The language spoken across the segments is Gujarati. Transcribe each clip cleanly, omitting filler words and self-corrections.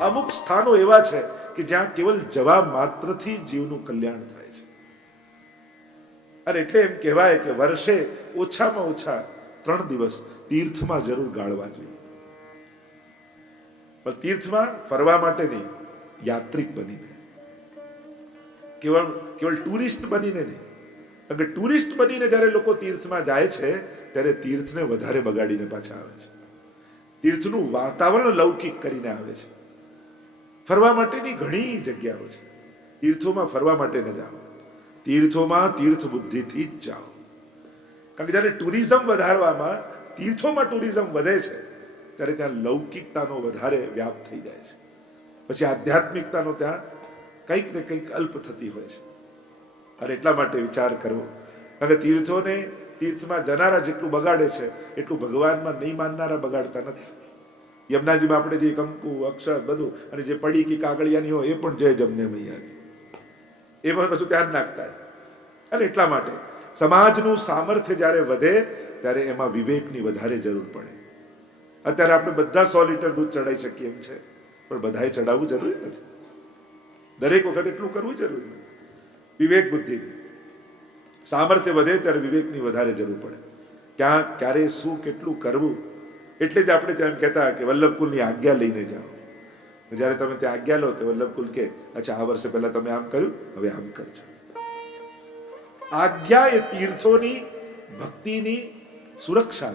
અમુક સ્થાનો એવા છે કે જ્યાં કેવલ જવા માત્રથી જીવનું કલ્યાણ થાય છે. અને એટલે એમ કહેવાય કે વર્ષે ઓછામાં ઓછા 3 દિવસ તીર્થમાં જરૂર ગાળવા જોઈએ. પણ તીર્થમાં ફરવા માટે નહીં, યાત્રિક બનીને, કેવળ ટુરિસ્ટ બનીને નહીં. કારણ કે ટુરિસ્ટ બનીને જ્યારે લોકો તીર્થમાં જાય છે ત્યારે તીર્થને વધારે બગાડીને પાછા આવે છે. તીર્થનું વાતાવરણ લૌકિક કરીને આવે છે. ફરવા માટેની ઘણી જગ્યાઓ છે. તીર્થોમાં ફરવા માટે ન જાઓ, તીર્થોમાં તીર્થ બુદ્ધિથી જ જાઓ. કારણ કે જ્યારે ટુરિઝમ વધારવામાં, તીર્થોમાં ટુરિઝમ વધે છે ત્યારે ત્યાં લૌકિકતાનો વધારે વ્યાપ થઈ જાય છે. પછી આધ્યાત્મિકતાનો ત્યાં કંઈક ને કંઈક અલ્પ થતી હોય છે. અને એટલા માટે વિચાર કરવો. કારણ કે તીર્થમાં જનારા જેટલું બગાડે છે એટલું ભગવાનમાં નહીં માનનારા બગાડતા નથી. યમુનાજીમાં આપણે જે કંકુ, અક્ષર બધું અને જે પડી કે કાગળિયાની હોય એ પણ જય જમને મૈયાજી, એ પણ બધું ત્યાં જ નાખતા. અને એટલા માટે સમાજનું સામર્થ્ય જ્યારે વધે ત્યારે એમાં વિવેકની વધારે જરૂર પડે. અત્યારે આપણે બધા 100 લીટર દૂધ ચડાવી શકીએ એમ છે, પણ બધાએ ચડાવવું જરૂરી નથી. દરેક વખત એટલું કરવું જરૂરી નથી. વિવેક બુદ્ધિ સામર્થ્ય વધે ત્યારે વિવેકની વધારે જરૂર પડે. ક્યાં ક્યારે શું કેટલું કરવું. એટલે જ આપણે ત્યાં કહેતા કે વલ્લભકુલની આજ્ઞા લઈને જાઓ. જ્યારે તમે ત્યાં આજ્ઞા લો તો વલ્લભકુલ કે અચ્છા આ વર્ષે પહેલા તમે આમ કર્યું, હવે આમ કરજો. આજ્ઞા એ તીર્થોની ભક્તિની સુરક્ષા,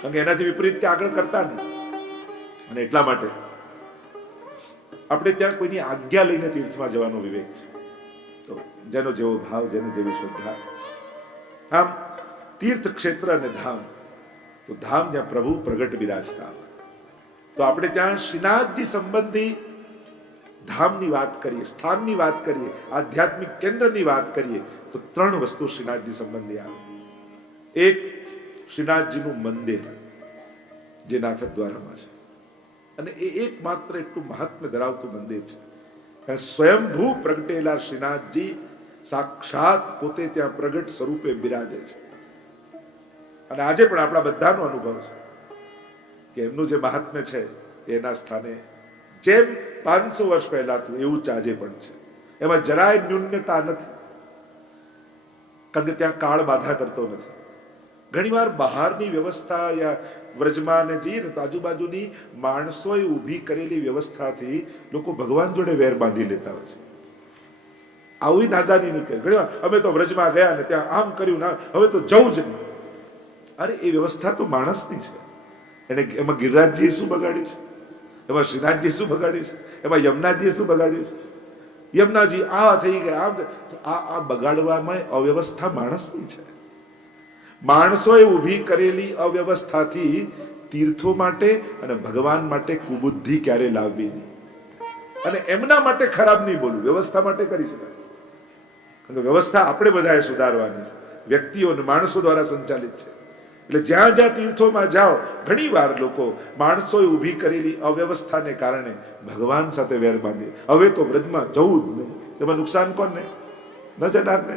કારણ કે એનાથી વિપરીત કે આગળ કરતા નહીં. અને એટલા માટે આપણે ત્યાં કોઈની આજ્ઞા લઈને તીર્થમાં જવાનો વિવેક છે. તો જેનો જેવો ભાવ, જેને જેવી શ્રદ્ધા. આમ તીર્થ ક્ષેત્ર અને ધામ, તો ધામ જ્યાં પ્રભુ પ્રગટ બિરાજતા, તો આપણે ત્યાં શ્રીનાથજી સંબંધી ધામની વાત કરીએ, સ્થાનની વાત કરીએ, આધ્યાત્મિક કેન્દ્રની વાત કરીએ તો 3 વસ્તુ શ્રીનાથજી સંબંધી આવે. એક, શ્રીનાથજીનું મંદિર જે નાથદ્વારામાં છે, અને એ એકમાત્ર એટલું મહાત્મ્ય ધરાવતું મંદિર છે. સ્વયંભૂ પ્રગટેલા શ્રીનાથજી સાક્ષાત પોતે ત્યાં પ્રગટ સ્વરૂપે બિરાજે છે. અને આજે પણ આપણા બધાનો અનુભવ છે કે એમનું જે મહાત્મ્ય છે એના સ્થાને જેમ 500 વર્ષ પહેલા હતું એવું જ આજે પણ છે. એમાં જરાય ન્યૂનતા નથી, કારણ કે ત્યાં કાળ બાધા કરતો નથી. ઘણીવાર બહારની વ્યવસ્થા યા વ્રજમાં ને જઈએ ને તો આજુબાજુની માણસોએ ઊભી કરેલી વ્યવસ્થાથી લોકો ભગવાન જોડે વેર બાંધી લેતા હોય છે. આવી નાદાની નહીં કરી. ઘણીવાર અમે તો વ્રજમાં ગયા ને ત્યાં આમ કર્યું ના, હવે તો જવું જ નહીં. અરે એ વ્યવસ્થા તો માણસની છે. એને એમાં ગિરિરાજજીએ શું બગાડ્યું છે? એમાં શ્રીનાથજીએ શું બગાડ્યું છે? એમાં યમુનાજીએ શું બગાડ્યું છે? યમુનાજી આ થઈ ગયા, આમ તો આ બગાડવામાં અવ્યવસ્થા માણસની છે. માણસોએ ઊભી કરેલી અવ્યવસ્થાથી તીર્થો માટે અને ભગવાન માટે કુબુદ્ધિ ક્યારે લાવવી નહીં. અને એમના માટે ખરાબ નહીં બોલવું, વ્યવસ્થા માટે કરી શકાય. કારણ કે વ્યવસ્થા આપણે બધાએ સુધારવાની છે, વ્યક્તિઓ અને માણસો દ્વારા સંચાલિત છે. એટલે જ્યાં જ્યાં તીર્થોમાં જાઓ, ઘણી વાર લોકો માણસોએ ઊભી કરેલી અવ્યવસ્થાને કારણે ભગવાન સાથે વેર બાંધે. હવે તો વ્રજમાં જવું જ નહીં, એમાં નુકસાન કોને? ન જનારને.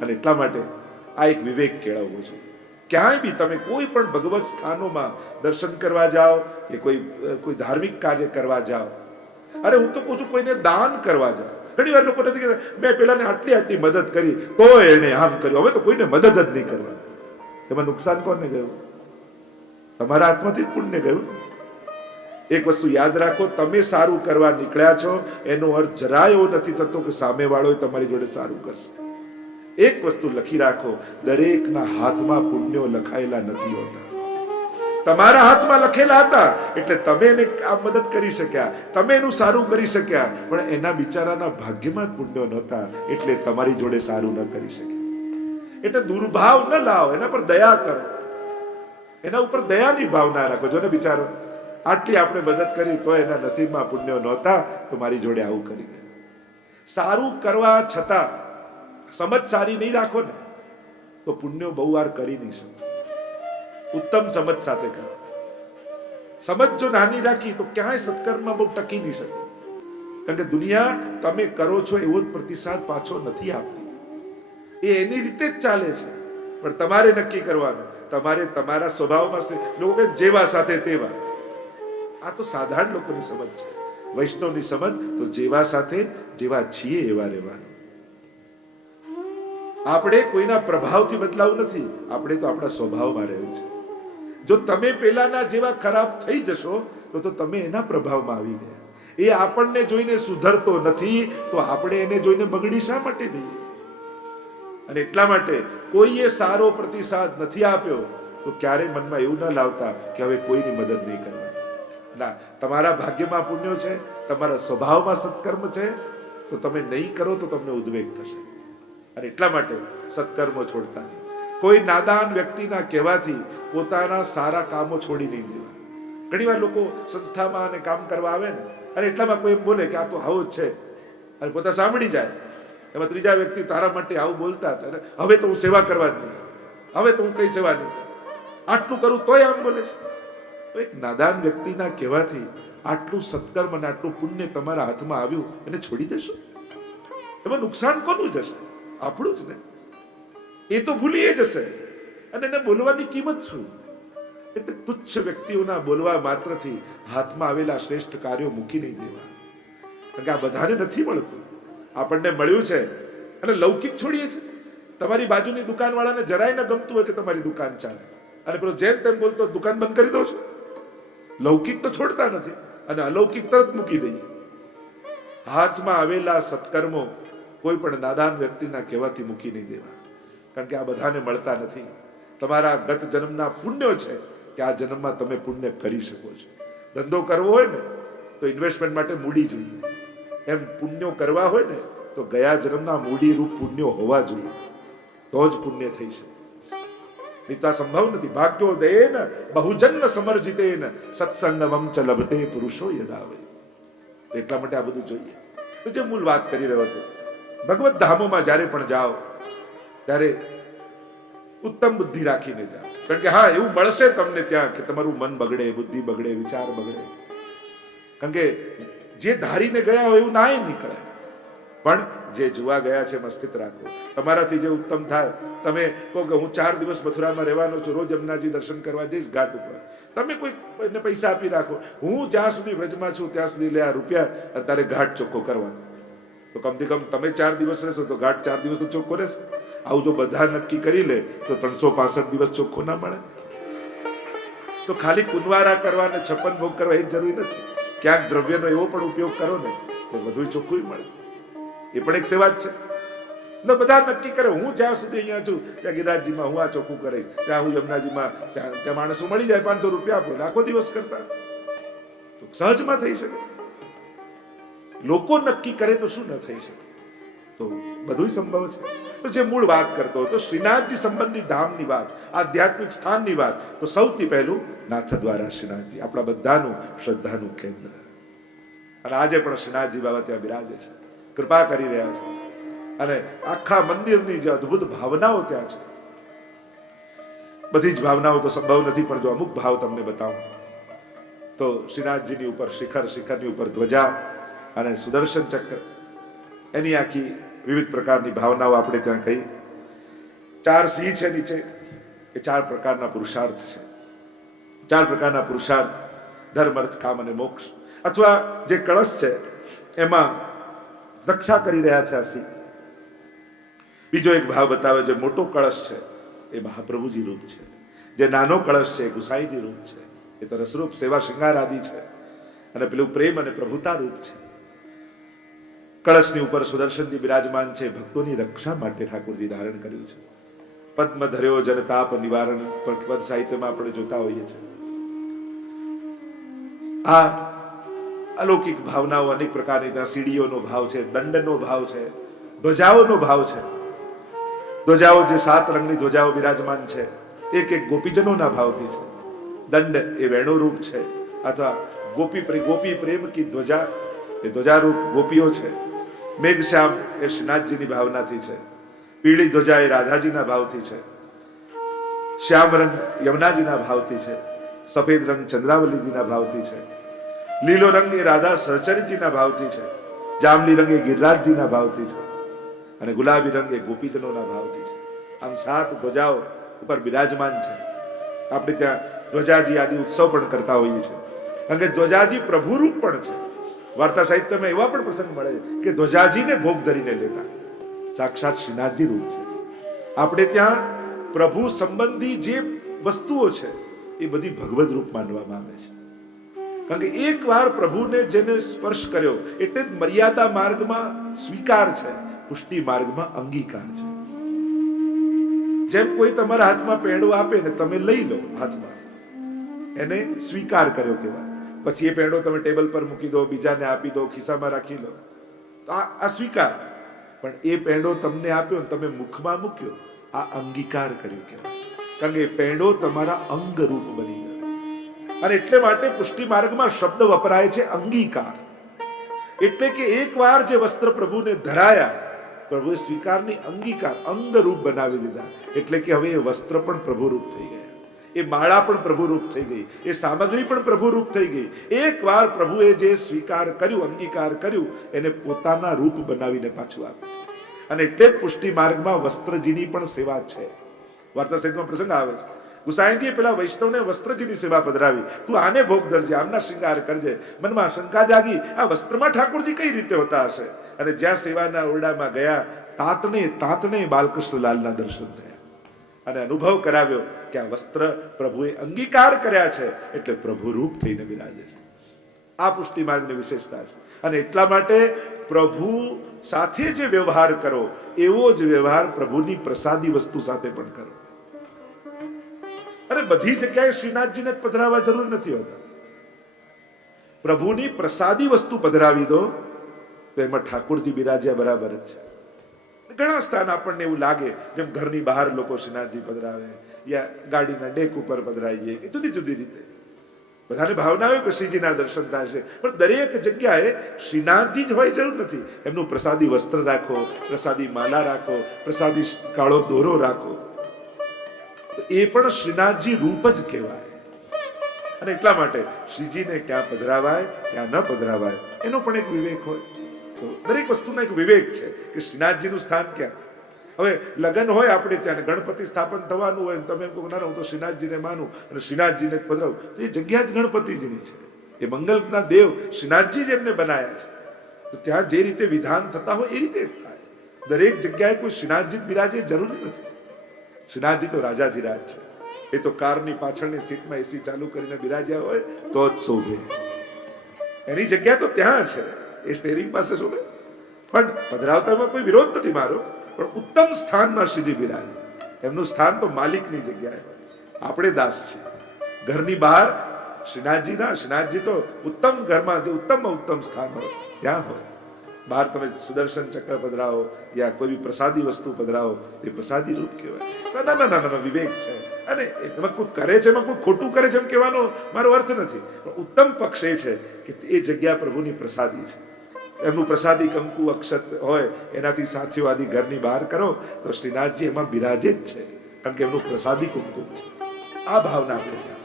અને એટલા માટે આ એક વિવેક કેળવવો છે. ક્યાંય બી તમે કોઈ પણ ભગવત સ્થાનોમાં દર્શન કરવા જાઓ કે કોઈ ધાર્મિક કાર્ય કરવા જાઓ, અરે હું તો કહું છું કોઈને દાન કરવા જાઓ. ઘણી વાર લોકો નથી કહેતા મેં પેલાને આટલી મદદ કરી તો એને આમ કર્યું, હવે તો કોઈને મદદ જ નહીં કરવાની. તેમાં નુકસાન કોને ગયું? તમારા હાથમાંથી જ પુણ્ય ગયું. એક વસ્તુ યાદ રાખો, તમે સારું કરવા નીકળ્યા છો એનો અર્થ જરા એવો નથી થતો કે સામેવાળો તમારી જોડે સારું કરશે. એક વસ્તુ લખી રાખો, દરેકના હાથમાં પુણ્યો લખાયેલા નથી હોતા. તમારા હાથમાં લખેલા હતા એટલે તમે એને આ મદદ કરી શક્યા, તમે એનું સારું કરી શક્યા, પણ એના બિચારાના ભાગ્યમાં જ પુણ્યો નહોતા એટલે તમારી જોડે સારું ન કરી શક્યા. એટલે દુર્ભાવ ન લાવો, એના પર દયા કરો, એના ઉપર દયાની ભાવના રાખો. જો ને બિચારો આટલી આપણે મદદ કરી તો એના નસીબમાં પુણ્યો નહોતા તો મારી જોડે આવું કરી ગયા. સારું કરવા છતાં સમજ સારી નહીં રાખો ને તો પુણ્યો બહુ વાર કરી નહીં શકો. ઉત્તમ સમજ સાથે કરો. સમજ જો નાની રાખી તો ક્યાંય સત્કર્મમાં બહુ ટકી નહીં શકે. કારણ કે દુનિયા તમે કરો છો એવો જ પ્રતિસાદ પાછો નથી આપતી. એ એની રીતે જ ચાલે છે, પણ તમારે નક્કી કરવાનું. તમારે તમારા સ્વભાવમાં લોકો કે જેવા સાથે તેવા. આ તો સાધારણ લોકોની સમજ છે. વૈષ્ણવની સમજ તો જેવા સાથે જેવા છીએ એવા રહેવાનું. આપણે કોઈના પ્રભાવથી બદલાવું નથી, આપણે તો આપણા સ્વભાવમાં રહેવું છે. જો તમે પેલાના જેવા ખરાબ થઈ જશો તો તમે એના પ્રભાવમાં આવી ગયા. એ આપણને જોઈને સુધરતો નથી તો આપણે એને જોઈને બગડી શા માટે જઈએ? અને એટલા માટે કોઈએ સારો પ્રતિસાદ નથી આપ્યો તો ક્યારેય મનમાં એવું ના લાવતા કે હવે કોઈની મદદ નહીં કરવાની. ના, તમારા ભાગ્યમાં પુણ્ય છે, તમારા સ્વભાવમાં સત્કર્મ છે, તો તમે નહીં કરો તો તમને ઉદ્વેગ થશે. અને એટલા માટે સત્કર્મો છોડતા નહીં. કોઈ નાદાન વ્યક્તિના કહેવાથી પોતાના સારા કામો છોડી નહીં દેવા. ઘણી વાર લોકો સંસ્થામાં અને કામ કરવા આવે ને, અને એટલામાં કોઈ એમ બોલે કે આ તો આવું જ છે, અને પોતા સાંભળી જાય. એમાં ત્રીજા વ્યક્તિ તારા માટે આવું બોલતા હતા, હવે તો હું સેવા કરવા જ નહીં, હવે તો હું કઈ સેવા નહીં, આટલું કરું તોય આમ બોલે છે. તો એક નાદાન વ્યક્તિના કહેવાથી આટલું સત્કર્મ અને આટલું પુણ્ય તમારા હાથમાં આવ્યું, એને છોડી દેશો? એમાં નુકસાન કોનું જશે? આપણું જ ને. એ તો ભૂલી જશે, અને એને બોલવાની કિંમત શું? એટલે તુચ્છ વ્યક્તિઓના બોલવા માત્રથી હાથમાં આવેલા શ્રેષ્ઠ કાર્યો મૂકી નહીં દેવા. કારણ કે આ બધાને નથી મળતું. આપણને મળ્યું છે અને લૌકિક છોડીએ છીએ. તમારી બાજુની દુકાન વાળાને જરાય ન ગમતું હોય કે તમારી દુકાન ચાલે, અને પેલો જેમ તેમ બોલતો દુકાન બંધ કરી દો છો. લૌકિક તો છોડતા નથી અને અલૌકિક તરત મૂકી દઈએ. હાથમાં આવેલા સત્કર્મો કોઈ પણ નાદાન વ્યક્તિના કહેવાથી મૂકી નહીં દેવા. કારણ કે આ બધાને મળતા નથી. તમારા ગત જન્મના પુણ્યો છે કે આ જન્મમાં તમે પુણ્ય કરી શકો છો. ધંધો કરવો હોય ને તો ઇન્વેસ્ટમેન્ટ માટે મૂડી જોઈએ. એમ પુણ્યો કરવા હોય ને તો ગયા જન્મના મૂડી રૂપ પુણ્યો હોવા જોઈએ, તો જ પુણ્ય થઈ શકે. નહીં તો આ સંભવ નથી. ભાગ્યોદયેન બહુજન્મ સમર્જિતેન સત્સંગમં ચ લભતે પુરુષો યદાવે. એટલા માટે આ બધું જોઈએ. તો જે મૂળ વાત કરી રહ્યો હતો, ભગવત ધામોમાં જ્યારે પણ જાઓ ત્યારે ઉત્તમ બુદ્ધિ રાખીને જાઓ. કારણ કે હા, એવું મળશે તમને ત્યાં કે તમારું મન બગડે, બુદ્ધિ બગડે, વિચાર બગડે. કારણ કે જે ધારીને ગયા હોય એવું ના નીકળે. પણ જે જોવા ગયા છે એમાં સ્થિત રાખો. તમારાથી જે ઉત્તમ થાય, તમે કહો કે હું 4 દિવસ મથુરામાં રહેવાનો છું, રોજ યમુનાજી દર્શન કરવા જઈશ ઘાટ ઉપર, તમે કોઈને પૈસા આપી રાખો, હું જ્યાં સુધી વ્રજમાં છું ત્યાં સુધી લે આ રૂપિયા, અને તારે ઘાટ ચોખ્ખો કરવાનો. તો કમથી કમ તમે 4 દિવસ રહેશો તો ઘાટ 4 દિવસ તો ચોખ્ખો રહેશે. આવું જો બધા નક્કી કરી લે તો 365 દિવસ ચોખ્ખો ના મળે. તો ખાલી કુંવારા કરવા ને 56 ભોગ કરવા એ જરૂરી નથી. ક્યાંક દ્રવ્યનો એવો પણ ઉપયોગ કરો ને તો બધું ચોખ્ખું મળે. એ પણ એક સેવા જ છે. બધા નક્કી કરે હું જ્યાં સુધી અહીંયા છું ત્યાં ગિરિરાજજીમાં હું આ ચોખ્ખું કરીશ, ત્યાં હું યમુનાજીમાં, ત્યાં માણસો મળી જાય 500 રૂપિયા આપો, આખો દિવસ કરતા તો સહજમાં થઈ શકે. લોકો નક્કી કરે તો શું ન થઈ શકે? તો બધું સંભવ છે. તો જે મૂળ વાત કરતો હતો શ્રીનાથજી સંબંધી ધામની વાત, આધ્યાત્મિક સ્થાનની વાત, તો સૌથી પહેલું નાથ દ્વારા શ્રીનાથજી આપણા બધાનું શ્રદ્ધાનું કેન્દ્ર. અને આજે પણ શ્રીનાથજી બાબા ત્યાં બિરાજે છે, કૃપા કરી રહ્યા છે. અને આખા મંદિરની જે અદ્ભુત ભાવનાઓ ત્યાં છે, બધી જ ભાવનાઓ તો સંભવ નથી, પણ જો અમુક ભાવ તમને બતાવું તો શ્રીનાથજીની ઉપર શિખરની ઉપર ધ્વજા અને સુદર્શન ચક્ર, એની આખી વિવિધ પ્રકારની ભાવનાઓ આપણે ત્યાં કહી. 4 સિંહ છે નીચે, એ 4 પ્રકારના પુરુષાર્થ છે. 4 પ્રકારના પુરુષાર્થ: ધર્મ, અર્થ, કામ અને મોક્ષ. અથવા જે કળશ છે એમાં રક્ષા કરી રહ્યા છે આ સિંહ. બીજો એક ભાવ બતાવે, જે મોટો કળશ છે એ મહાપ્રભુજી રૂપ છે, જે નાનો કળશ છે એ ગુસાઈજી રૂપ છે, એ તો રસરૂપ સેવા શૃંગાર આદિ છે, અને પેલું પ્રેમ અને પ્રભુતા રૂપ છે. કળશની ઉપર સુદર્શનજી બિરાજમાન છે, ભક્તોની રક્ષા માટે ઠાકોરજી ધારણ કર્યું છે. પદ્મ ધર્યો જનતાપ નિવારણ પર પદ સાહિત્યમાં આપણે જોતા હોઈએ છીએ. આ અલૌકિક ભાવનાઓ અનેક પ્રકારની, ત્યાં સીડીઓનો ભાવ છે, દંડનો ભાવ છે, ધ્વજાઓનો ભાવ છે. ધ્વજાઓ જે 7 રંગની ધ્વજાઓ બિરાજમાન છે, એક એક ગોપીજનોના ભાવથી છે. દંડ એ વેણુ રૂપ છે, અથવા ગોપી પ્રેમ કી ધ્વજા એ ધ્વજારૂપ ગોપીઓ છે. મેઘશ્યામ એ શ્રીનાથજીની ભાવનાથી છે. પીળી ધ્વજા એ રાધાજીના ભાવથી છે. શ્યામ રંગ યમુનાજીના ભાવથી છે. સફેદ રંગ ચંદ્રાવલીજીના ભાવથી છે. લીલો રંગ એ રાધા સહચરિતજીના ભાવથી છે. જાંબલી રંગ એ ગિરિરાજજીના ભાવથી છે. અને ગુલાબી રંગ એ ગોપીજનોના ભાવથી છે. આમ 7 ધ્વજાઓ ઉપર બિરાજમાન છે. આપણે ત્યાં ધ્વજાજી આદિ ઉત્સવ પણ કરતા હોઈએ છીએ. કારણ કે ધ્વજાજી પ્રભુરૂપ પણ છે. વાર્તા સાહિત્યમાં એવા પણ પ્રસંગ મળે કે ધ્વજાજીને ભોગ ધરીને લેતા સાક્ષાત શ્રીનાથજી રૂપ છે. આપણે ત્યાં પ્રભુ સંબંધી જે વસ્તુઓ છે એ બધી ભગવદ રૂપ માનવામાં આવે છે. કારણ કે એક વાર પ્રભુને જેને સ્પર્શ કર્યો એટલે જ મર્યાદા માર્ગમાં સ્વીકાર છે, પુષ્ટિ માર્ગમાં અંગીકાર છે. જેમ કોઈ તમારા હાથમાં પેંડો આપે ને તમે લઈ લો હાથમાં, એને સ્વીકાર કર્યો કહેવાય. પછી એ પેંડો તમે ટેબલ પર મૂકી દો, બીજાને આપી દો, ખિસ્સામાં રાખી લો, તો આ સ્વીકાર. પણ એ પેંડો તમને આપ્યો ને તમે મુખમાં મૂક્યો, આ અંગીકાર કર્યો કહેવાય. કારણ કે એ પેંડો તમારા અંગ રૂપ બની ગયો. અને એટલે માટે પુષ્ટિ માર્ગમાં શબ્દ વપરાય છે અંગીકાર. એટલે કે એકવાર જે વસ્ત્ર પ્રભુને ધરાયા, પ્રભુએ સ્વીકારની અંગીકાર અંગ રૂપ બનાવી દીધા. એટલે કે હવે એ વસ્ત્ર પણ પ્રભુ રૂપ થઈ ગયા, એ માળા પણ પ્રભુ રૂપ થઈ ગઈ, એ સામગ્રી પણ પ્રભુ રૂપ થઈ ગઈ. એકવાર પ્રભુએ જે સ્વીકાર કર્યું, અંગીકાર કર્યું, એને પોતાના રૂપ બનાવીને પાછું આપ્યું. અને એટલે જ પુષ્ટિ માર્ગમાં વસ્ત્રજીની પણ સેવા છે. વાર્તા સાહિત્યમાં પ્રસંગ આવે છે, ગુસાઈજીએ પેલા વૈષ્ણવને વસ્ત્રજીની સેવા પધરાવી. તું આને ભોગ ધરજે, આમના શૃંગાર કરજે. મનમાં શંકા જાગી, આ વસ્ત્રમાં ઠાકોરજી કઈ રીતે હોતા હશે? અને જ્યાં સેવાના ઓરડામાં ગયા, તાતણે બાલકૃષ્ણલાલના દર્શન થયા અને અનુભવ કરાવ્યો કે આ વસ્ત્ર પ્રભુએ અંગીકાર કર્યા છે એટલે પ્રભુ રૂપ થઈને બિરાજે છે. આ પુષ્ટિ માર્ગની વિશેષતા છે. અને એટલા માટે પ્રભુ સાથે જે વ્યવહાર કરો એવો જ વ્યવહાર પ્રભુની પ્રસાદી વસ્તુ સાથે પણ કરો. અને બધી જગ્યાએ શ્રીનાથજીને જ પધરાવવા જરૂર નથી હોતા. પ્રભુની પ્રસાદી વસ્તુ પધરાવી દો તો એમાં ઠાકોરજી બિરાજ્યા બરાબર જ છે. ઘણા સ્થાન આપણને એવું લાગે જેમ ઘરની બહાર લોકો શ્રીનાથજી પધરાવે, યા ગાડીના ડેક ઉપર પધરાઈએ, કે જુદી જુદી રીતે બધાને ભાવના હોય કે શ્રીજીના દર્શન થાય છે. પણ દરેક જગ્યાએ શ્રીનાથજી જ હોય જરૂર નથી. એમનું પ્રસાદી વસ્ત્ર રાખો, પ્રસાદી માલા રાખો, પ્રસાદી કાળો દોરો રાખો, તો એ પણ શ્રીનાથજી રૂપ જ કહેવાય. અને એટલા માટે શ્રીજીને ક્યાં પધરાવાય ક્યાં ન પધરાવાય એનો પણ એક વિવેક હોય. તો દરેક વસ્તુનો એક વિવેક છે કે શ્રીનાથજીનું સ્થાન ક્યાં. હવે લગ્ન હોય આપણે ત્યાં, ગણપતિ સ્થાપન થવાનું હોય, તમે એમ કહો ના હું તો શ્રીનાથજીને માનું અને શ્રીનાથજીને જ પધરાવું, તો એ જગ્યા જ ગણપતિજીની છે. એ મંગલના દેવ શ્રીનાથજી જ એમને બનાયા છે. તો ત્યાં જે રીતે વિધાન થતા હોય એ રીતે જ થાય. દરેક જગ્યાએ કોઈ શ્રીનાથજી બિરાજે જરૂરી નથી. શ્રીનાથજી તો રાજાધિરાજ છે. એ તો કારની પાછળની સીટમાં એસી ચાલુ કરીને બિરાજ્યા હોય તો જ શોભે. એની જગ્યા તો ત્યાં છે, એ સ્ટેરિંગ પાસે શોભે. પણ પધરાવતામાં કોઈ વિરોધ નથી મારો, પણ ઉત્તમ સ્થાનમાં શ્રીજી બિરાજે. એમનું સ્થાન તો માલિકની જગ્યાએ હોય, આપણે દાસ છીએ. ઘરની બહાર શ્રીનાથજી તો ઉત્તમ ઘરમાં જે ઉત્તમ સ્થાન હોય ત્યાં હોય. બહાર તમે સુદર્શન ચક્ર પધરાવો યા કોઈ બી પ્રસાદી વસ્તુ પધરાવો, એ પ્રસાદી રૂપ કહેવાય. ના વિવેક છે. અને એમાં કોઈ કરે છે, એમાં કોઈ ખોટું કરે છે એમ કહેવાનો મારો અર્થ નથી. પણ ઉત્તમ પક્ષ એ છે કે એ જગ્યા પ્રભુની પ્રસાદી છે. એમનું પ્રસાદી કંકુ અક્ષત હોય એનાથી સાથીઓ આદિ ઘરની બહાર કરો તો શ્રીનાથજી એમાં બિરાજે જ છે, કારણ કે એમનું પ્રસાદી કુમકુમ છે. આ ભાવના આપણે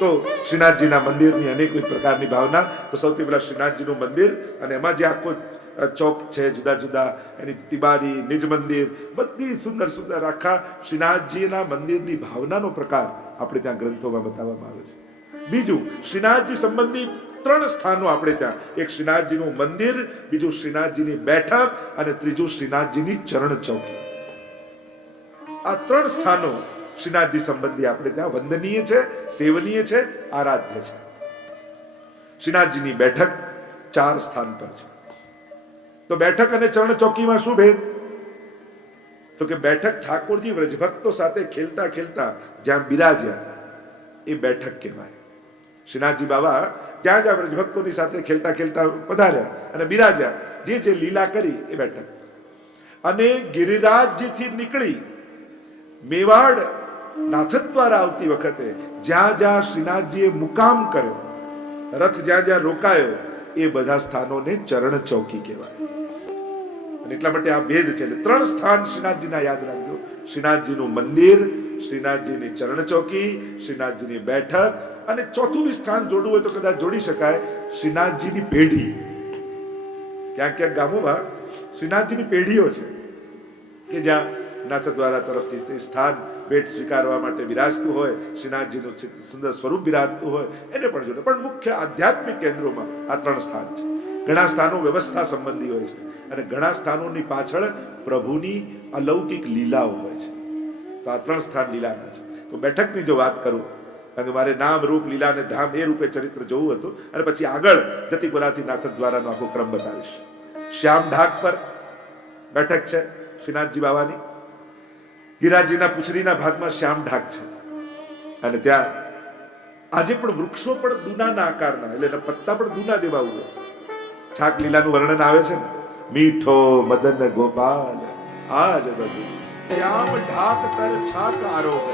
તો શ્રીનાથજીના મંદિરની અનેક પ્રકારની ભાવના. તો સૌથી પહેલા શ્રીનાથજીનું મંદિર, અને એમાં જે આખો ચોક છે જુદા જુદા, એની તિબારી, નિજ મંદિર, બધી સુંદર સુંદર આખા શ્રીનાથજીના મંદિરની ભાવનાનો પ્રકાર આપણે ત્યાં ગ્રંથોમાં બતાવવામાં આવે છે. બીજું, શ્રીનાથજી સંબંધી 3 સ્થાનો આપણે ત્યાં, એક શ્રીનાથજીનું મંદિર, બીજું શ્રીનાથજીની બેઠક અને ત્રીજું શ્રીનાથજીની ચરણ ચોકી. આ 3 સ્થાનો શ્રીનાથજી સંબંધી આપણે ત્યાં વંદનીય છે, સેવનીય છે, આરાધ્ય છે. શ્રીનાથજીની બેઠક 4 સ્થાન પર છે. તો બેઠક અને ચરણ ચોકીમાં શું ભેદ? તો કે બેઠક ઠાકોરજી વ્રજભક્તો સાથે ખેલતા ખેલતા જ્યાં બિરાજ્યા એ બેઠક કહેવાય. શ્રીનાથજી બાબા જ્યાં જ્યાં વ્રજભક્તોની સાથે ખેલતા ખેલતા પધાર્યા અને બિરાજ્યા, જે લીલા કરી એ બેઠક. અને ગિરિરાજજીથી નીકળી મેવાડ નાથદ્વારા આવતી વખતે જ્યાં જ્યાં શ્રીનાથજીએ મુકામ કર્યો, રથ જ્યાં જ્યાં રોકાયો, એ બધા સ્થાનોને ચરણ ચોકી કહેવાય. અને એટલા માટે આ ભેદ છે. 3 સ્થાન શ્રીનાથજીના યાદ રાખજો: શ્રીનાથજીનું મંદિર, શ્રીનાથજીની ચરણ ચોકી, શ્રીનાથજીની બેઠક, અને ચોથું બી સ્થાન જોડવું હોય તો કદાચ જોડી શકાય, શ્રીનાથજીની પેઢી. ક્યાંક ક્યાંક ગામોમાં શ્રીનાથજીની પેઢીઓ છે કે જ્યાં નાથ દ્વારા તરફથી તે સ્થાન ભેટ સ્વીકારવા માટે બિરાજતું હોય, શ્રીનાથજીનું સુંદર સ્વરૂપ બિરાજતું હોય, એને પણ જોડે. પણ મુખ્ય આધ્યાત્મિક કેન્દ્રોમાં આ 3 સ્થાન છે. ઘણા સ્થાનો વ્યવસ્થા સંબંધી હોય છે અને ઘણા સ્થાનોની પાછળ પ્રભુની અલૌકિક લીલાઓ હોય છે. તો આ 3 સ્થાન લીલાના છે. તો બેઠકની જો વાત કરું, કારણ કે મારે નામ, રૂપ, લીલા અને ધામ એ રૂપે ચરિત્ર જોવું હતું, અને પછી આગળ જતિપુરાથી નાથક દ્વારાનો આખો ક્રમ બતાવીશ. શ્યામ ઢાક પર બેઠક છે શ્રીનાથજી બાવાની. ગિરિરાજજીના પૂંછડીના ભાગમાં શ્યામ ઢાક છે, અને ત્યાં આજે પણ વૃક્ષો પણ દૂનાના આકારના, એટલે એના પત્તા પણ દૂના જેવા ઉગે. છાક લીલાનું વર્ણન આવે છે ને, મીઠો મદન ગોપાલ આજ બધું શ્યામ ઢાક તર છાક આરોગ.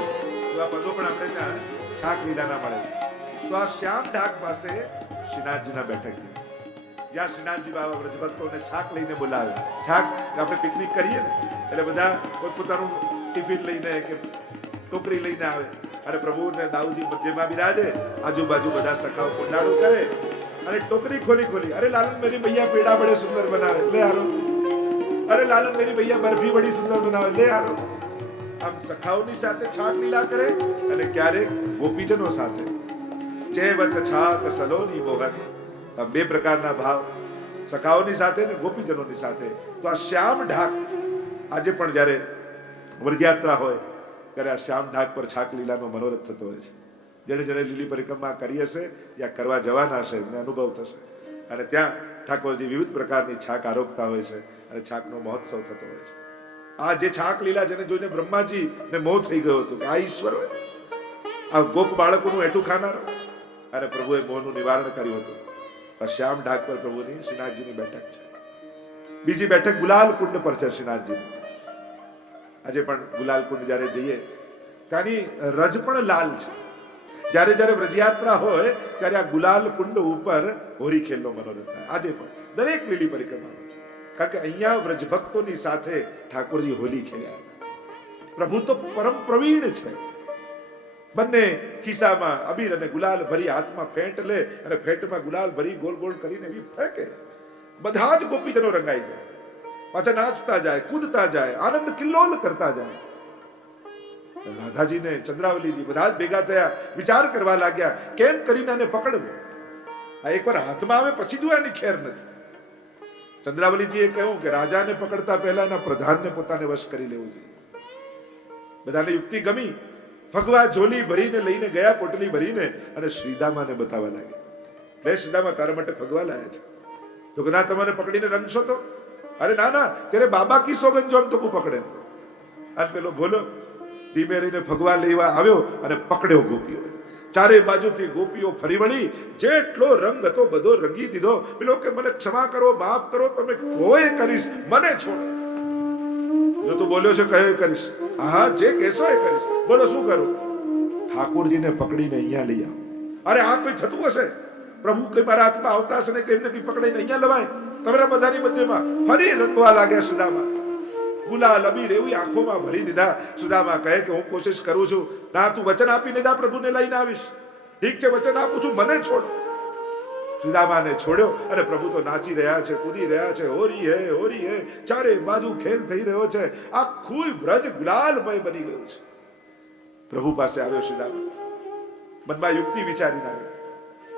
એવા પદો પણ આપણે ત્યાં છાક લીલાના મળે છે. તો આ શ્યામ ઢાક પાસે શ્રીનાથજીના બેઠક છે, જ્યાં શ્રીનાથજી બાબા વ્રજભક્તોને છાક લઈને બોલાવે. છાક આપણે પિકનિક કરીએ ને, એટલે બધા પોતપોતાનું ટિફિન લઈને કે ટોકરી લઈને આવે, અને પ્રભુ ને દાઉજી મધ્યમાં બિરાજે, આજુબાજુ બધા સખાઓ કોંડાળું કરે, અને ટોકરી ખોલી, અરે લાલન મેરી ભૈયા પેડા બડે સુંદર બનાવે, લે આરો. અરે લાલન મેરી ભૈયા બરફી બડી સુંદર બનાવે, લે આરો. આમ સખાઓની સાથે છાક લીલા કરે, અને ક્યારેક ગોપીજનો સાથે. ચેવત છાક સલોની મોહન. આ 2 પ્રકારના ભાવ, સખાઓની સાથે ને ગોપીજનોની સાથે. તો આ શ્યામ ઢાક આજે પણ જ્યારે વ્રજયાત્રા હોય ત્યારે આ શ્યામ ઢાક પર છાક લીલાનો મનોરથ થતો હોય છે. જેણે જેણે લીલી પરિક્રમા કરી હશે યા કરવા જવાના હશે એમને અનુભવ થશે. અને ત્યાં ઠાકોરજી વિવિધ પ્રકારની છાક આરોગતા હોય છે, અને છાકનો મહોત્સવ થતો હોય છે. આ જે છાક લીલા જેને જોઈને બ્રહ્માજી ને મોહ થઈ ગયો હતો કે આ ઈશ્વર હોય, આ ગોપ બાળકોનું એઠું ખાનારો, અને પ્રભુએ મોહનું નિવારણ કર્યું હતું. આ શ્યામ ઢાક પર પ્રભુની શ્રીનાથજીની બેઠક છે. બીજી બેઠક ગુલાલ કુંડ પર છે શ્રીનાથજીની. આજે પણ ગુલાલ કુંડ જ્યારે જઈએ ત્યાંની રજ પણ લાલ છે. જ્યારે જ્યારે વ્રજયાત્રા હોય ત્યારે આ ગુલાલ કુંડ ઉપર હોરી ખેલનો મનોરથ થાય. આજે પણ દરેક લીલી પરિક્રમા, કારણ કે અહીંયા વ્રજભક્તોની સાથે ઠાકોરજી હોલી ખેલ્યા. પ્રભુ તો પરમ પ્રવીણ છે. બંને ખિસ્સામાં અબીર અને ગુલાલ ભરી, હાથમાં ફેંટ લે અને ફેંટમાં ગુલાલ ભરી ગોળ ગોળ કરીને એવી ફેંકે. બધા જ ગોપીજનો રંગાઈ જાય, પાછા નાચતા જાય, કૂદતા જાય, આનંદ કિલ્લોલ કરતા જાય. રાધાજી ને ચંદ્રાવલીજી બધા જ ભેગા થયા, વિચાર કરવા લાગ્યા કેમ કરીને આને પકડવું. આ એકવાર હાથમાં આવે પછી જો એની ખેર નથી. ચંદ્રાવલીજીએ કહ્યું કે રાજાને પકડતા પહેલા એના પ્રધાનને પોતાને વશ કરી લેવું જોઈએ. બધાને યુક્તિ ગમી. ફગવા ઝોલી ભરીને લઈને ગયા, પોટલી ભરીને, અને શ્રીદામાને બતાવવા લાગ્યા, લે શ્રીદામા તારા માટે ફગવા લાયા છે. તો કે ના, તમને પકડીને રંગશો તો? અરે ના ના, તેરે બાબા કી સોગન જો તો પકડે. અને પેલો બોલો ધીમે રહીને ફગવા લેવા આવ્યો અને પકડ્યો ગોપીઓ. ચારે બાજુથી ગોપીઓ ફરી વળી, જેટલો રંગ હતો બધો રંગી દીધો. પેલો કે મને ક્ષમા કરો, માફ કરો, તમે કોઈ કરીશ, મને છોડો. જો તું બોલ્યો છે કયો કરીશ, હા જે કહેશો એ કરીશ. બોલો શું કરું? ઠાકોરજીને પકડીને અહીંયા લઈ આવો. અરે આ કોઈ થતું હશે? પ્રભુ કઈ મારા હાથમાં આવતા હશે ને કે એમને કઈ પકડીને અહીંયા લવાય? તમારા બધાની મધ્યમાં ફરી રંગવા લાગ્યા સુદામા. ગુલાલ અબીર એવી આંખોમાં ભરી દીધા. સુદામા કહે કે હું કોશિશ કરું છું. ના, તું વચન આપીને જા, પ્રભુને લઈને આવીશ. ઠીક છે, વચન આપું છું, મને છોડ. સુદામાને છોડ્યો, અને પ્રભુ તો નાચી રહ્યા છે, કૂદી રહ્યા છે. હોરી હે, હોરી હે, ચારે બાજુ ખેલ થઈ રહ્યો છે. આખું વ્રજ ગુલાલમય બની ગયું છે. પ્રભુ પાસે આવ્યો સુદામા, મનમાં યુક્તિ વિચારીને આવ્યો.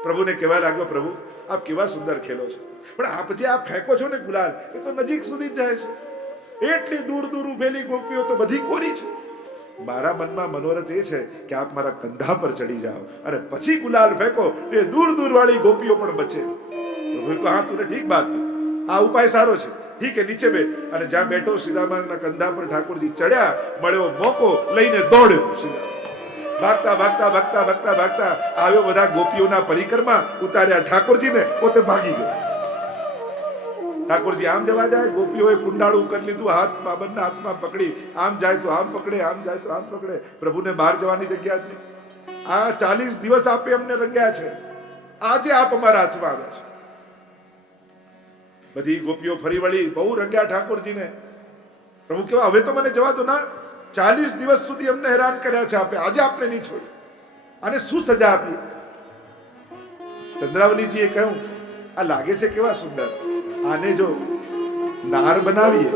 પ્રભુને કહેવા લાગ્યો, પ્રભુ આપ કેવા સુંદર ખેલો છો, પણ આપ જે આ ફેંકો છો ને ગુલાલ, એ તો નજીક સુધી જાય છે. એટલી દૂર દૂર ઉભેલી ગોપીઓ તો બધી કોરી છે. મારા મનમાં મનોરથ એ છે કે આપ મારા કંધા પર ચડી જાઓ અને પછી ગુલાલ ફેંકો તો એ દૂર દૂર વાળી ગોપીઓ પણ બચે. હા, તું ઠીક બાત, આ ઉપાય સારો છે. ઠીક છે, નીચે બેઠ. અને જ્યાં બેઠો સીતામાના કંધા પર ઠાકોરજી ચડ્યા. મળ્યો મોકો, લઈને દોડ્યો. ભાગતા ભાગતા ભાગતા ભાગતા ભાગતા આવ્યો બધા ગોપીઓના પરિક્રમા, ઉતાર્યા ઠાકોરજીને, પોતે ભાગી ગયો. ઠાકોરજી આમ જવા જાય, ગોપીઓએ કુંડાળું કરી લીધું, હાથમાં બંને હાથમાં પકડી, આમ જાય તો આમ પકડે, આમ જાય તો આમ પકડે. પ્રભુને બહાર જવાની જગ્યા જ નહીં. આ 40 દિવસ આપે અમને રંગ્યા છે, આજે આપ અમારા હાથમાં આવ્યા છે. બધી ગોપીઓ ફરી વળી, બહુ રંગ્યા ઠાકોરજીને. પ્રભુ કેવા, હવે તો મને જવા દો ના, 40 દિવસ સુધી અમને હેરાન કર્યા છે આપે, આજે આપને નહીં છોડી. આને શું સજા આપી? ચંદ્રાવલીજીએ કહ્યું, આ લાગે છે કેવા સુંદર, આને જો નાર બનાવીએ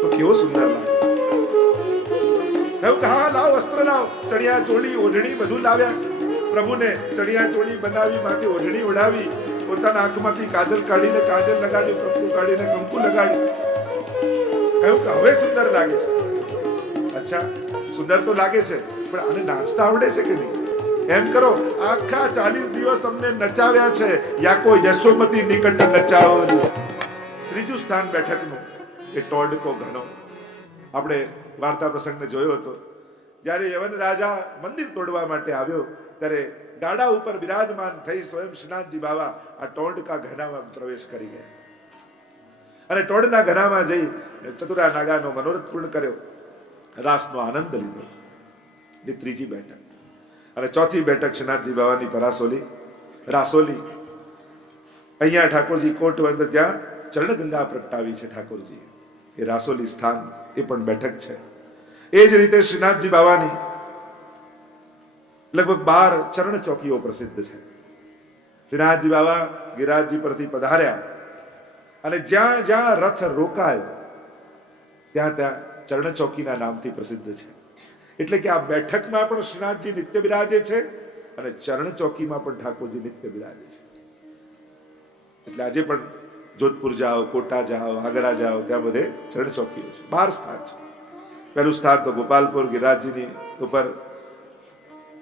તો કેવો સુંદર લાગે. એવું કે હા લાવ વસ્ત્ર લાવ, ચણિયા ચોળી ઓઢણી બધું લાવ્યા. પ્રભુને ચણિયા ચોળી બનાવી, માથે ઓઢણી ઓઢાવી, પોતાના આંખમાંથી કાજલ કાઢીને કાજલ લગાડ્યું, કંકુ કાઢીને કંકુ લગાડ્યું. કહ્યું કે હવે સુંદર લાગે છે. અચ્છા સુંદર તો લાગે છે, પણ આને નાચતા આવડે છે કે નહીં? એમ કરો, આખા 40 દિવસ અમને નચાવ્યા છે, યા કોઈ યશોમતી નિકટ નચાવો. ત્રીજું સ્થાન બેઠકનું એ ટોડકો ઘણો. આપણે વાર્તા પ્રસંગને જોયો હતો. જ્યારે યવન રાજા મંદિર તોડવા માટે આવ્યો ત્યારે ગાડા ઉપર બિરાજમાન થઈ સ્વયં શ્રીનાથજી બાવા આ ટોડકા ઘનામાં પ્રવેશ કરી ગયા અને ટોડના ઘનામાં જઈ ચતુરા નાગાનો મનોરથ પૂર્ણ કર્યો, રાસનો આનંદ લીધો. એ ત્રીજી બેઠક. અને ચોથી બેઠક શ્રીનાથજી બાવાની પરાસોલી રાસોલી. અહીંયા ઠાકોરજી કોટ અંદર ત્યાં ચરણ ગંગા પ્રગટાવી છે ઠાકોરજી. એ રાસોલી સ્થાન એ પણ બેઠક છે. એ જ રીતે શ્રીનાથજી બાવાની લગભગ 12 ચરણ ચોકીઓ પ્રસિદ્ધ છે. શ્રીનાથજી બાવા ગિરિરાજજી પરથી પધાર્યા અને જ્યાં જ્યાં રથ રોકાયો ત્યાં ત્યાં ચરણ ચોકીના નામથી પ્રસિદ્ધ છે. એટલે કે આ બેઠકમાં પણ શ્રીનાથજી નિત્ય બિરાજે છે અને ચરણ ચોકીમાં પણ ઠાકોરજી નિત્ય બિરાજે છે. એટલે આજે પણ જોધપુર જાઓ, કોટા જાઓ, આગ્રા જાઓ, ત્યાં બધે ચરણ ચોકીઓ છે. 12 સ્થાન છે. પહેલું સ્થાન તો ગોપાલપુર ગિરિરાજજીની ઉપર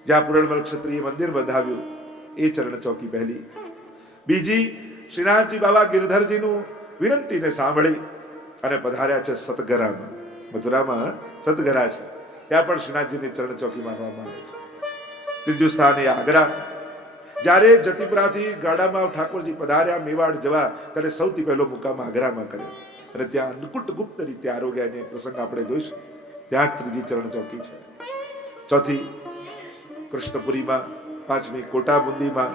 જ્યાં પૂરણમલ ક્ષત્રિય મંદિર બંધાવ્યું એ ચરણ ચોકી પહેલી. બીજી શ્રીનાથજી બાબા ગિરધરજીનું વિનંતીને સાંભળી અને પધાર્યા છે સતગરામાં. મથુરામાં સતગરા છે, ત્યાં પણ શ્રીનાથજીની ચરણ ચોકી માનવામાં આવે છે. ત્રીજું સ્થાન એ આગ્રા. જ્યારે જતીપુરાથી ગાડામાં ઠાકોરજી પધાર્યા મેવાડ જવા ત્યારે સૌથી પહેલો મુકામ આગ્રામાં કર્યો અને ત્યાં અન્નકૂટ ગુપ્ત રીતે આરોગ્યને પ્રસંગ આપણે જોઈશું. ત્યાં ત્રીજી ચરણ ચોકી છે. ચોથી કૃષ્ણપુરીમાં, પાંચમી કોટાબુંદીમાં,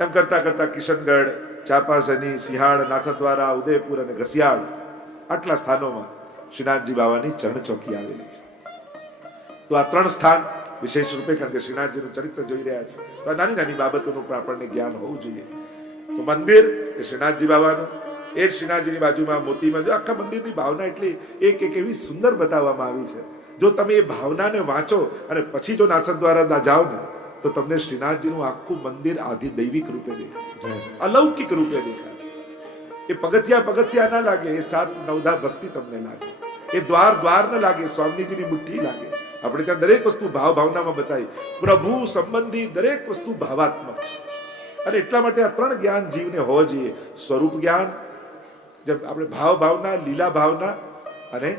એમ કરતા કરતા કિશનગઢ, ચાપાસની, સિંહાડ, નાથદ્વારા, ઉદયપુર અને ઘસિયાળ આટલા સ્થાનોમાં શ્રીનાથજી બાવાની ચરણ ચોકી આવેલી છે. તો આ 3 સ્થાન વિશેષ રૂપે, કારણ કે શ્રીનાથજીનું ચરિત્ર જોઈ રહ્યા છે તો આ નાની નાની બાબતોનું પણ આપણને જ્ઞાન હોવું જોઈએ. તો મંદિર એ શ્રીનાથજી બાવાનું, એ જ શ્રીનાથજીની બાજુમાં મોતીમાં જો આખા મંદિરની ભાવના એટલી એક એક એવી સુંદર બતાવવામાં આવી છે. જો તમે એ ભાવનાને વાંચો અને પછી જો નાથદ્વારા જાઓ ને તો તમને શ્રીનાથજીનું આખું મંદિર આધિ દૈવિક રૂપે દેખાય, અલૌકિક રૂપે દેખાય. એ પગથિયા ના લાગે, એ 7 નવધા ભક્તિ તમને લાગે, એ દ્વાર ન લાગે, સ્વામીજીની મુઠ્ઠી લાગે. આપણે ત્યાં દરેક વસ્તુ ભાવ ભાવનામાં બતાવી. પ્રભુ સંબંધી દરેક વસ્તુ ભાવાત્મક છે અને એટલા માટે આ 3 જ્ઞાન જીવને હોવા જોઈએ. સ્વરૂપ જ્ઞાન, જેમ આપણે ભાવ ભાવના, લીલા ભાવના અને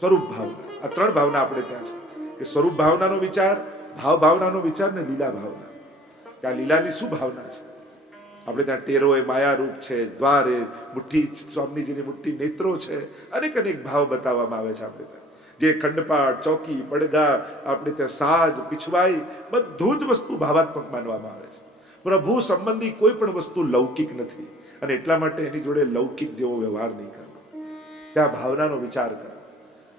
સ્વરૂપ ભાવના, આ 3 ભાવના આપણે ત્યાં છે. કે સ્વરૂપ ભાવનાનો વિચાર, ભાવ ભાવનાનો વિચાર ને લીલા ભાવના. કે આ લીલાની શું ભાવના છે? આપણે ત્યાં ટેરો એ માયા રૂપ છે, દ્વાર એ મુઠ્ઠી, સ્વામીજીની મુઠ્ઠી, નેત્રો છે, અનેક અનેક ભાવ બતાવવામાં આવે છે. આપણે ત્યાં જે ખંડપાઠ, ચોકી, પડઘા, આપણે ત્યાં સાજ, પીછવાઈ, બધું જ વસ્તુ ભાવાત્મક માનવામાં આવે છે. પ્રભુ સંબંધી કોઈ પણ વસ્તુ લૌકિક નથી અને એટલા માટે એની જોડે લૌકિક જેવો વ્યવહાર નહીં કરવો. ત્યાં ભાવનાનો વિચાર કરો.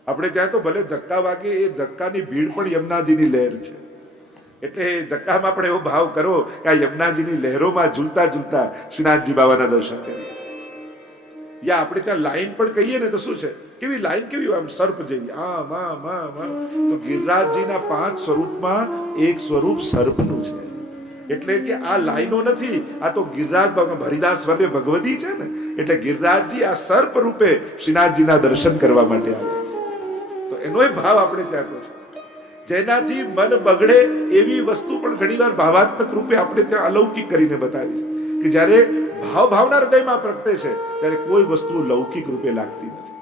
આપણે ત્યાં તો ભલે ધક્કા વાગે, એ ધક્કાની ભીડ પણ યમુનાજીની લહેર છે. એટલે ધક્કામાં પણ એવો ભાવ કરો કે આ યમુનાજીની લહેરોમાં ઝૂલતા ઝૂલતા શ્રીનાથજી બાબાના દર્શન કરીએ છીએ. યા આપણે ત્યાં લાઈન પણ કહીએ ને તો શું છે, કેવી લાઈન, કેવી આમ સર્પ જેવી, આમ આમ આમ આમ. તો ગિરિરાજજીના 5 સ્વરૂપમાં એક સ્વરૂપ સર્પનું છે. એટલે કે આ લાઈનો નથી, આ તો ગિરિરાજ હરિદાસ વર્ગે ભગવદી છે ને, એટલે ગિરિરાજજી આ સર્પ રૂપે શ્રીનાથજીના દર્શન કરવા માટે આવે છે. તો એનો ભાવ આપણે ત્યાં તો છે. જેનાથી મન બગડે એવી વસ્તુ પણ ઘણીવાર ભાવાત્મક રૂપે આપણે ત્યાં અલૌકિક કરીને બતાવી છે. કે જ્યારે ભાવ ભાવના હૃદયમાં પ્રગટે છે ત્યારે કોઈ વસ્તુ લૌકિક રૂપે લાગતી નથી.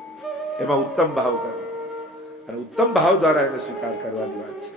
એમાં ઉત્તમ ભાવ કરવો અને ઉત્તમ ભાવ દ્વારા એને સ્વીકાર કરવાની વાત છે.